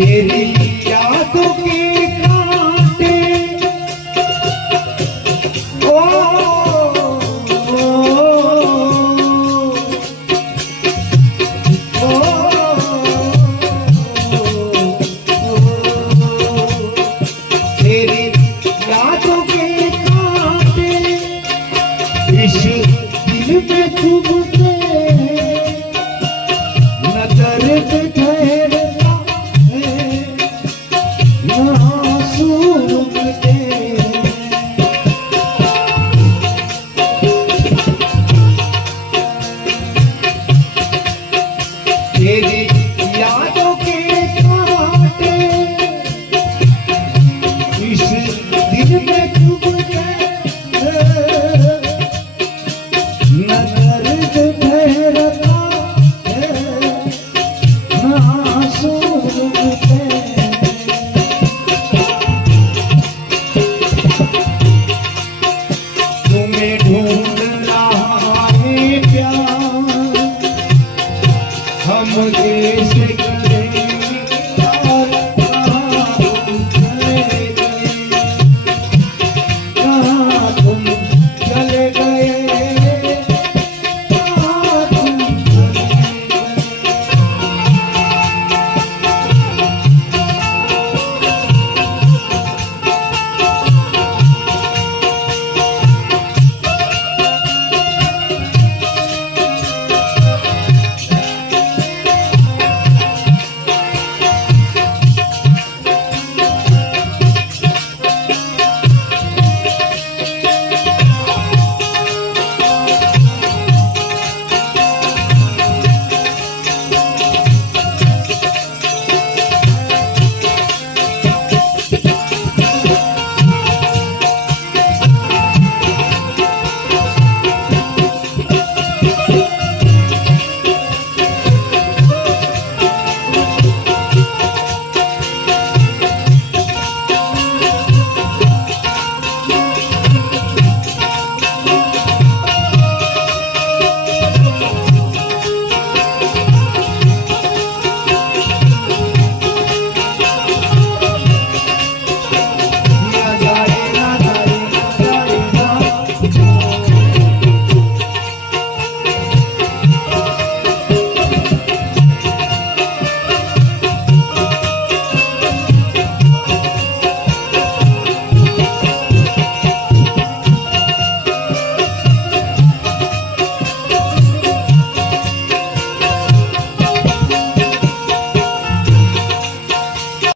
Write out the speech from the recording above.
சேரி मेरी